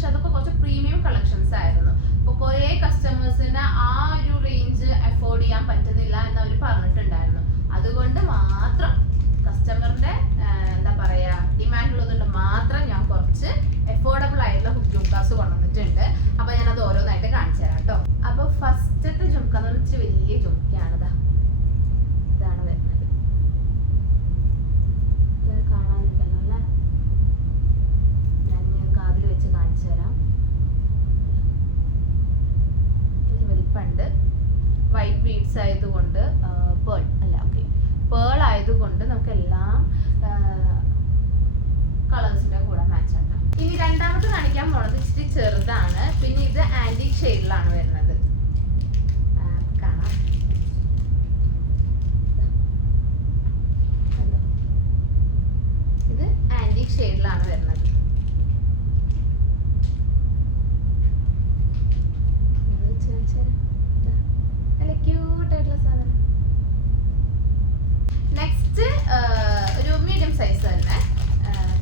പക്ഷെ അതൊക്കെ കുറച്ച് പ്രീമിയം കളക്ഷൻസ് ആയിരുന്നു. അപ്പോൾ കുറേ കസ്റ്റമേഴ്സിന് ആ ഒരു റേഞ്ച് അഫോർഡ് ചെയ്യാൻ പറ്റുന്നില്ല എന്ന് അവർ പറഞ്ഞിട്ടുണ്ടായിരുന്നു. അതുകൊണ്ട് മാത്രം കസ്റ്റമറിന്റെ എന്താ പറയാ ഡിമാൻഡ് ഉള്ളതുകൊണ്ട് മാത്രം ഞാൻ കുറച്ച് അഫോർഡബിൾ ആയിട്ടുള്ള ജുംകാസ് കൊണ്ടുവന്നിട്ടുണ്ട്. അപ്പൊ ഞാനത് ഓരോന്നായിട്ട് കാണിച്ചു തരാം കേട്ടോ. അപ്പൊ ഫസ്റ്റത്തെ ജുംക്ക എന്ന് പറഞ്ഞാൽ വലിയ ജുംക്കയാണ്. ഇതാണ് വരുന്നത്. ഇത് കാണാനുണ്ടല്ലോ അല്ലേ? ഞാൻ കാതിൽ വെച്ച് കാണിച്ചു തരാം. വലിപ്പമുണ്ട്. വൈറ്റ് ബീഡ്സ് ആയതുകൊണ്ട് പേൾ അല്ല, ഓക്കെ, പേൾ ആയതുകൊണ്ട് നമുക്ക് എല്ലാം കളേഴ്സിന്റെ കൂടെ മാച്ച് ആക്കാം. ഇനി രണ്ടാമത്തെ കാണിക്കാൻ പോണത് ഇച്ചിരി ചെറുതാണ്. പിന്നെ ഇത് ആന്റിക് ഷെയ്ഡിലാണ് വരുന്നത്. കാണാം, ഇത് ആന്റിക് ഷെയ്ഡിലാണ് വരുന്നത്. നല്ല ക്യൂട്ട് ആയിട്ടുള്ള സാധനം. നെക്സ്റ്റ് ഒരു മീഡിയം സൈസ് തന്നെ,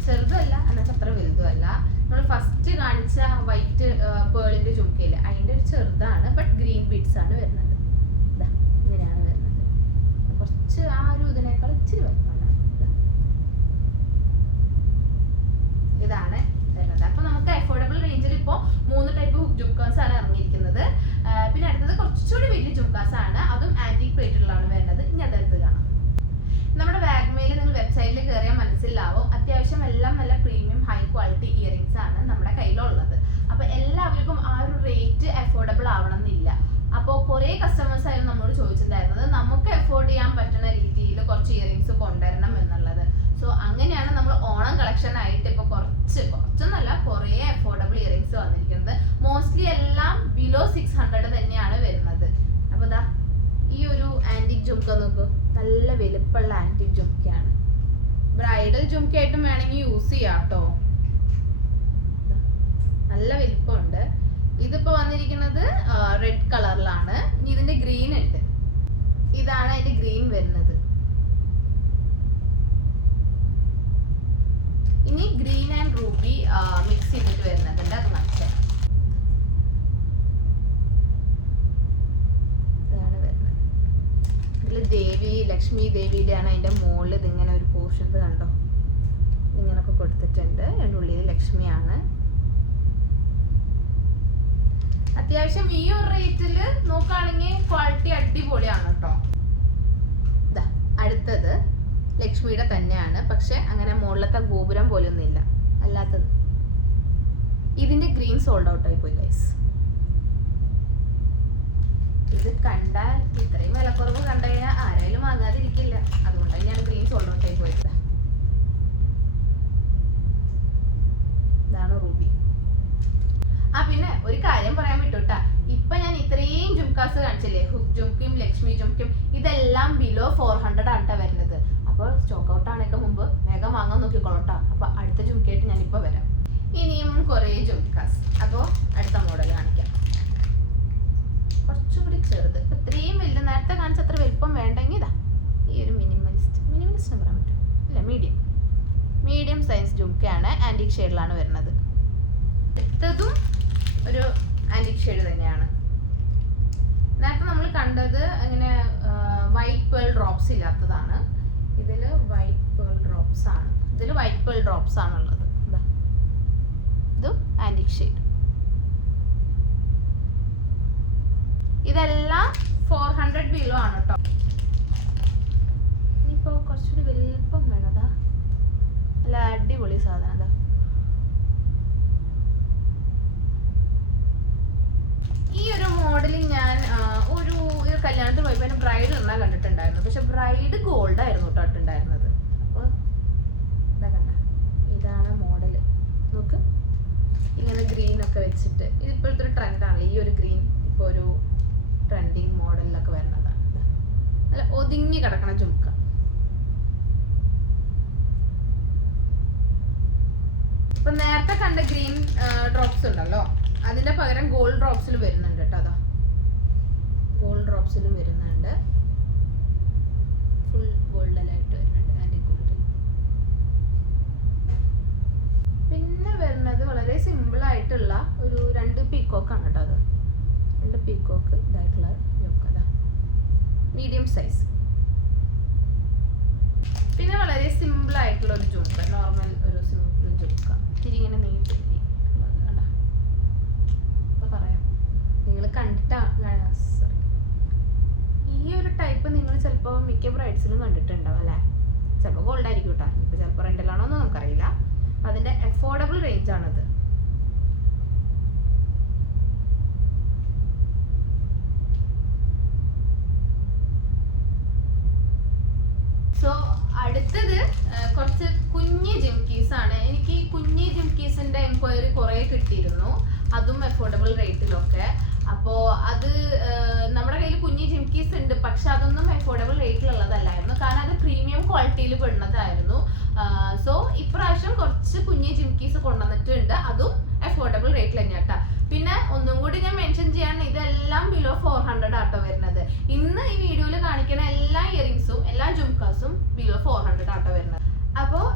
ചെറുതല്ല എന്നാൽ അത്ര വലുതുമല്ല. നമ്മൾ ഫസ്റ്റ് കാണിച്ച വൈറ്റ് പേളിന്റെ ചുമക്കയില്ല, അതിന്റെ ഒരു ചെറുതാണ്. ബട്ട് ഗ്രീൻ ബീഡ്സ് ആണ് വരുന്നത്. ഇങ്ങനെയാണ് വരുന്നത്. കുറച്ച് ആ ഒരു ഇതിനേക്കാൾ ഇച്ചിരി വലുപ്പമാണ്. ഇതാണ് വരുന്നത്. അപ്പൊ നമുക്ക് അഫോർഡബിൾ റേഞ്ചിൽ ഇപ്പോ 3 ടൈപ്പ് ജുംകാസ് ആണ് ഇറങ്ങിയിരിക്കുന്നത്. പിന്നെ അടുത്തത് കുറച്ചുകൂടി വലിയ ജുംകാസ് ആണ്, അതും ആന്റിക് പ്ലേറ്റിലാണ് വരുന്നത്. ഇനി അതെടുത്ത് കാണാം. നമ്മുടെ വാഗ്മയിൽ നിങ്ങൾ വെബ്സൈറ്റിൽ കയറിയാൽ മനസ്സിലാവും, അത്യാവശ്യം എല്ലാം നല്ല പ്രീമിയം ഹൈ ക്വാളിറ്റി ഇയറിംഗ്സ് ആണ് നമ്മുടെ കയ്യിലുള്ളത്. അപ്പൊ എല്ലാവർക്കും ആ ഒരു റേറ്റ് അഫോർഡബിൾ ആവണം എന്നില്ല. അപ്പോൾ കുറേ കസ്റ്റമേഴ്സ് ആയിരുന്നു നമ്മളോട് ചോദിച്ചിട്ടുണ്ടായിരുന്നത് നമുക്ക് അഫോർഡ് ചെയ്യാൻ പറ്റുന്ന രീതിയിൽ കുറച്ച് ഇയറിംഗ്സ് കൊണ്ടുവരണം എന്നുള്ളത്. സോ അങ്ങനെയാണ് നമ്മൾ ഓണം കളക്ഷൻ ആയിട്ട് ഇപ്പൊ കുറച്ചൊന്നല്ല കുറേ അഫോർഡബിൾ ഇയറിംഗ്സ് വന്നിരിക്കുന്നത്. മോസ്റ്റ്ലി എല്ലാം ബിലോ 600 തന്നെയാണ് വരുന്നത്. അപ്പൊ ദാ ഈ ഒരു ആന്റിക് ജുംക്ക നോക്കൂ, നല്ല വലുപ്പമുള്ള ആന്റിക് ജുംക്കയാണ്. ബ്രൈഡൽ ജുംക്കയായിട്ടും വേണമെങ്കിൽ യൂസ് ചെയ്യാം കേട്ടോ. നല്ല വലുപ്പമുണ്ട്. ഇതിപ്പോ വന്നിരിക്കുന്നത് റെഡ് കളറിലാണ്. ഇനി ഇതിന്റെ ഗ്രീൻ ഉണ്ട്. ഇതാണ് അതിന്റെ ഗ്രീൻ വരുന്നത്. ഇനി ഗ്രീൻ ആൻഡ് റൂബി മിക്സ് ചെയ്തിട്ട് വരുന്നുണ്ട്. അത് മനസ്സിലായി. ദേവി ലക്ഷ്മി ദേവിയുടെ ആണ് അതിന്റെ മുകളിൽ ഇതിങ്ങനെ ഒരു പോർഷൻ കണ്ടോ, ഇങ്ങനൊക്കെ കൊടുത്തിട്ടുണ്ട്. അതിൻ്റെ ഉള്ളിൽ ലക്ഷ്മിയാണ്. അത്യാവശ്യം ഈ ഒരു റേറ്റില് നോക്കുകയാണെങ്കിൽ ക്വാളിറ്റി അടിപൊളിയാണ് കേട്ടോ. അടുത്തത് ലക്ഷ്മിയുടെ തന്നെയാണ്, പക്ഷെ അങ്ങനെ മുകളിലത്തെ ഗോപുരം പോലൊന്നും ഇല്ല. അല്ലാത്തത് ഇതിന്റെ ഗ്രീൻ സോൾഡ് ഔട്ട് ആയി പോയി ഗൈസ്. ഇത് കണ്ടാൽ ഇത്രയും വിലക്കുറവ് കണ്ടു കഴിഞ്ഞാൽ ആരായാലും വാങ്ങാതിരിക്കില്ല. അതുകൊണ്ട് തന്നെയാണ് ഗ്രീൻ സോൾഡ് ഔട്ട് ആയി പോയത്. ഇതാണ് റൂബി. പിന്നെ ഒരു കാര്യം പറയാൻ പറ്റൂട്ടാ, ഇപ്പൊ ഞാൻ ഇത്രയും ജുംകാസ് കാണിച്ചില്ലേ, ഹുക്ക് ജുംക്കും ലക്ഷ്മി ജുംക്കും, ഇതെല്ലാം ബിലോ 400 ആണ് വരുന്നത്. അപ്പൊ സ്റ്റോക്ക് ഔട്ട് ആണൊക്കെ മുമ്പ് വേഗം വാങ്ങാൻ നോക്കിക്കോളട്ടാ. അപ്പൊ അടുത്ത ജുംക്കായിട്ട് ഞാൻ ഇപ്പൊ വരാം. ഇനിയും കുറേ ജുംകാസ്. അപ്പൊ അടുത്ത മോഡൽ കാണിക്കാം. കുറച്ചുകൂടി ചെറുത്. ഇപ്പൊ ഇത്രയും വലുത് നേരത്തെ കാണിച്ച അത്ര വലുപ്പം വേണ്ടെങ്കിൽ ഇതാ ഈ ഒരു മിനിമലിസ്റ്റ് പറയാൻ പറ്റും ഇല്ല, മീഡിയം സൈസ് ജുംക്കയാണ്. ആന്റിക് ഷെയ്ഡിലാണ് വരുന്നത്. അടുത്തതും ഒരു ആന്റിക് ഷെയ്ഡ് തന്നെയാണ്. നേരത്തെ നമ്മൾ കണ്ടത് അങ്ങനെ വൈറ്റ് പേൾ ഡ്രോപ്സ് ഇല്ലാത്തതാണ്. ഇതില് വൈറ്റ് പേൾ ഡ്രോപ്സ് ആണ്. ഇതിൽ വൈറ്റ് പേൾ ഡ്രോപ്സ് ആണുള്ളത്. ഇതും ആന്റിക് ഷെയ്ഡ്. ഇതെല്ലാം 400 ബിലോ ആണ് കേട്ടോ. ഇനിയിപ്പോ കുറച്ചുകൂടി വലുപ്പം വേണതാ. നല്ല അടിപൊളി സാധനം അതാ. ഈ ഒരു മോഡലിൽ ഞാൻ ഒരു കല്യാണത്തിന് പോയപ്പോ എന്നെ ബ്രൈഡ് ഇടുന്ന കണ്ടിട്ടുണ്ടായിരുന്നു. പക്ഷെ ബ്രൈഡ് ഗോൾഡ് ആയിരുന്നു കേട്ടോ ഇട്ടുണ്ടായിരുന്നത്. അപ്പൊ ഇതാ കണ്ട, ഇതാണ് മോഡല്. നോക്ക്, ഇങ്ങനെ ഗ്രീൻ ഒക്കെ വെച്ചിട്ട്. ഇതിപ്പോഴത്തെ ഒരു ട്രെൻഡാണ് ഈ ഒരു ഗ്രീൻ. ഇപ്പൊ ഒരു ട്രെൻഡിങ് മോഡലിലൊക്കെ വരുന്നതാണ്. നല്ല ഒതുങ്ങി കിടക്കണ ജുംക്ക. ഇപ്പൊ നേരത്തെ കണ്ട ഗ്രീൻ ഡ്രോപ്സ് ഉണ്ടല്ലോ, അതിന്റെ പകരം ഗോൾഡ് ഡ്രോപ്സിൽ വരുന്നുണ്ട് കേട്ടോ. അതാ ഗോൾഡ് ഡ്രോപ്സിലും വരുന്നുണ്ട്. ഫുൾ ഗോൾഡനായിട്ട് വരുന്നുണ്ട്, ആന്റി ഗോൾഡ്. പിന്നെ വരുന്നത് വളരെ സിമ്പിൾ ആയിട്ടുള്ള മീഡിയം സൈസ്. പിന്നെ വളരെ സിമ്പിൾ ആയിട്ടുള്ള ഒരു ജുംക്ക, നോർമൽ ഒരു സിമ്പിൾ ജുംക്ക, തിരിങ്ങനെ നീട്ടി പറയാം. നിങ്ങൾ ഈ ഒരു ടൈപ്പ് നിങ്ങൾ ചിലപ്പോൾ മിക്ക ബ്രൈഡ്സിലും കണ്ടിട്ടുണ്ടാവും അല്ലേ? ചിലപ്പോൾ ഗോൾഡ് ആയിരിക്കും കേട്ടോ, ഇപ്പൊ ചിലപ്പോൾ റെന്റലാണോ എന്ന് നമുക്കറിയില്ല. അതിന്റെ അഫോർഡബിൾ റേഞ്ച് ആണത്. സോ അടുത്തത് കുറച്ച് കുഞ്ഞി ജിംകീസ് ആണ്. എനിക്ക് ഈ കുഞ്ഞി ജിംകീസിന്റെ എൻക്വയറി കുറെ കിട്ടിയിരുന്നു, അതും അഫോർഡബിൾ റേറ്റിലൊക്കെ. അപ്പോൾ അത് നമ്മുടെ കയ്യിൽ കുഞ്ഞി ജിംകീസ് ഉണ്ട്, പക്ഷെ അതൊന്നും അഫോർഡബിൾ റേറ്റിലുള്ളതല്ലായിരുന്നു, കാരണം അത് പ്രീമിയം ക്വാളിറ്റിയിൽ പെടുന്നതായിരുന്നു. സോ ഇപ്രാവശ്യം കുറച്ച് കുഞ്ഞി ജിംകീസ് കൊണ്ടുവന്നിട്ടുണ്ട്, അതും അഫോർഡബിൾ റേറ്റിൽ തന്നെയാട്ടാ. പിന്നെ ഒന്നും കൂടി ഞാൻ മെൻഷൻ ചെയ്യാണ്, ഇതെല്ലാം ബിലോ 400 ആട്ടോ വരുന്നത്. ഇന്ന് ഈ വീഡിയോയിൽ കാണിക്കുന്ന എല്ലാ ഇയറിംഗ്സും എല്ലാ ജുംകാസും ബിലോ 400 ആട്ടോ വരുന്നത്. അപ്പോൾ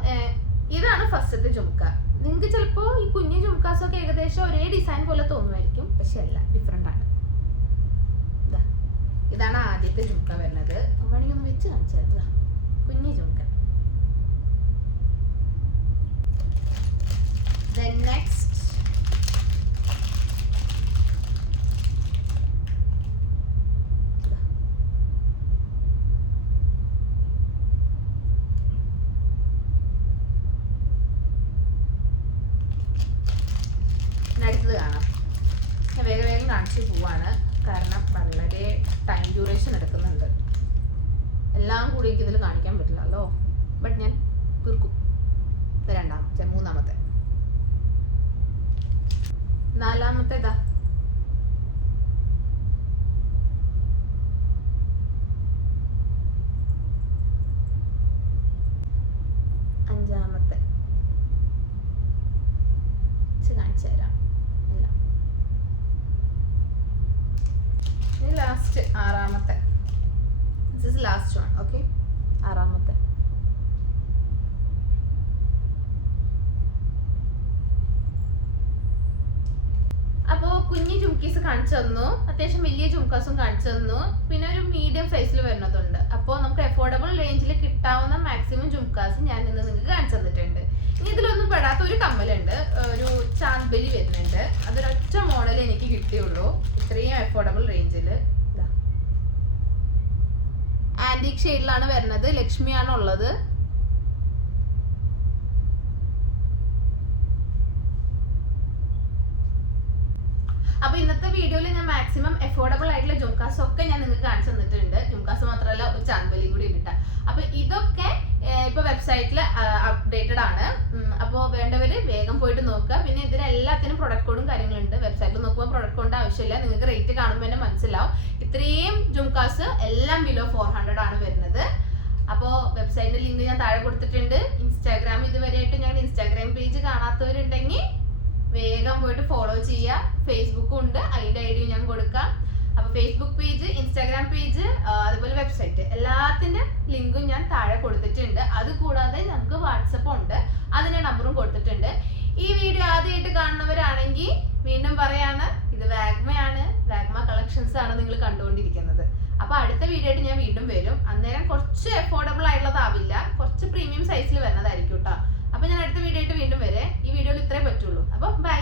ഇതാണ് ഫസ്റ്റത്തെ ജുംക. നിങ്ങൾക്ക് ചിലപ്പോൾ ഈ കുഞ്ഞു ജുംകാസൊക്കെ ഏകദേശം ഒരേ ഡിസൈൻ പോലെ തോന്നുമായിരിക്കും, പക്ഷെ അല്ല, ഡിഫറെന്റ് ആണ്. ഇതാണ് ആദ്യത്തെ ജുംക വരുന്നത്. വേണമെങ്കിൽ ഒന്ന് വെച്ച് കാണിച്ചത് കുഞ്ഞു ജുംക. Then next അടുത്തത് കാണാം. ഞാൻ വേഗം കാണിച്ചു പോവാണ്, കാരണം വളരെ ടൈം ഡ്യൂറേഷൻ എടുക്കുന്നുണ്ട്. എല്ലാം കൂടി എനിക്ക് ഇതിൽ കാണിക്കാൻ പറ്റില്ലല്ലോ, ബട്ട് ഞാൻ തീർക്കും. ഇത് മൂന്നാമത്തെ. നാലാമത്തെ ഇതാ അഞ്ചാമത്തെ കാണിച്ചു തരാം എല്ലാം. ഇനി ലാസ്റ്റ് ആറാമത്തെ. This is last one. Okay, ആറാമത്തെ. അപ്പോൾ കുഞ്ഞു ജുംക്കീസ് കാണിച്ചു തന്നു, അത്യാവശ്യം വലിയ ജുംക്കാസും കാണിച്ചു തന്നു, പിന്നെ ഒരു മീഡിയം സൈസിൽ വരുന്നതുണ്ട്. അപ്പോൾ നമുക്ക് അഫോർഡബിൾ റേഞ്ചിൽ കിട്ടാവുന്ന മാക്സിമം ജുംക്കാസ് ഞാൻ ഇന്ന് നിങ്ങൾക്ക് കാണിച്ചു തന്നിട്ടുണ്ട്. ഇനി ഇതിലൊന്നും പെടാത്ത ഒരു കമ്മലുണ്ട്, ഒരു ചാന്ത്ബലി വരുന്നുണ്ട്. അതൊരൊറ്റ മോഡൽ എനിക്ക് കിട്ടിയുള്ളൂ ഇത്രയും അഫോർഡബിൾ റേഞ്ചിൽ. ആന്റിക് ഷെയ്ഡിലാണ് വരുന്നത്, ലക്ഷ്മിയാണ് ഉള്ളത്. അപ്പൊ ഇന്നത്തെ വീഡിയോയിൽ ഞാൻ മാക്സിമം അഫോർഡബിൾ ആയിട്ടുള്ള ജുംകാസ് ഒക്കെ ഞാൻ നിങ്ങൾക്ക് കാണിച്ചു തന്നിട്ടുണ്ട്. ജുംകാസ് മാത്രമല്ല, ഒരു ചാന്ത്ബലിയും കൂടി ഉണ്ട്. അപ്പൊ ഇതൊക്കെ ഇപ്പൊ വെബ്സൈറ്റിൽ അപ്ഡേറ്റഡ് ആണ്. അപ്പോൾ വേണ്ടവര് വേഗം പോയിട്ട് നോക്കുക. പിന്നെ ഇതിലെല്ലാത്തിനും പ്രൊഡക്റ്റ് കോഡും കാര്യങ്ങളുണ്ട്. വെബ്സൈറ്റിൽ നോക്കുമ്പോൾ പ്രൊഡക്റ്റ് കോഡിന്റെ ആവശ്യമില്ല, നിങ്ങൾക്ക് റേറ്റ് കാണുമ്പോൾ തന്നെ മനസ്സിലാവും. ഇത്രയും ജുംകാസ് എല്ലാം ബിലോ 400 ആണ് വരുന്നത്. അപ്പോൾ വെബ്സൈറ്റിന്റെ ലിങ്ക് ഞാൻ താഴെ കൊടുത്തിട്ടുണ്ട്. ഇൻസ്റ്റാഗ്രാം ഇതുവരെയായിട്ട് ഞങ്ങളുടെ ഇൻസ്റ്റാഗ്രാം പേജ് കാണാത്തവരുണ്ടെങ്കിൽ വേഗം പോയിട്ട് ഫോളോ ചെയ്യുക. ഫേസ്ബുക്കും ഉണ്ട്, അതിന്റെ ഐഡിയും ഞാൻ കൊടുക്കാം. അപ്പൊ ഫേസ്ബുക്ക് പേജ്, ഇൻസ്റ്റാഗ്രാം പേജ്, അതുപോലെ വെബ്സൈറ്റ്, എല്ലാത്തിന്റെ ലിങ്കും ഞാൻ താഴെ കൊടുത്തിട്ടുണ്ട്. അത് കൂടാതെ ഞങ്ങൾക്ക് വാട്സപ്പ് ഉണ്ട്, അതിന്റെ നമ്പറും കൊടുത്തിട്ടുണ്ട്. ഈ വീഡിയോ ആദ്യമായിട്ട് കാണുന്നവരാണെങ്കിൽ വീണ്ടും പറയാണ്, ഇത് വാഗ്മയാണ്, വാഗ്മ കളക്ഷൻസ് ആണ് നിങ്ങൾ കണ്ടുകൊണ്ടിരിക്കുന്നത്. അപ്പൊ അടുത്ത വീഡിയോ ആയിട്ട് ഞാൻ വീണ്ടും വരും. അന്നേരം കുറച്ച് അഫോർഡബിൾ ആയിട്ടുള്ളതാവില്ല, കുറച്ച് പ്രീമിയം സൈസിൽ വരുന്നതായിരിക്കും കേട്ടോ. അപ്പൊ ഞാൻ അടുത്ത വീഡിയോ ആയിട്ട് വീണ്ടും വരെ. ഈ വീഡിയോയിൽ ഇത്രേ പറ്റുള്ളൂ. അപ്പൊ ബൈ.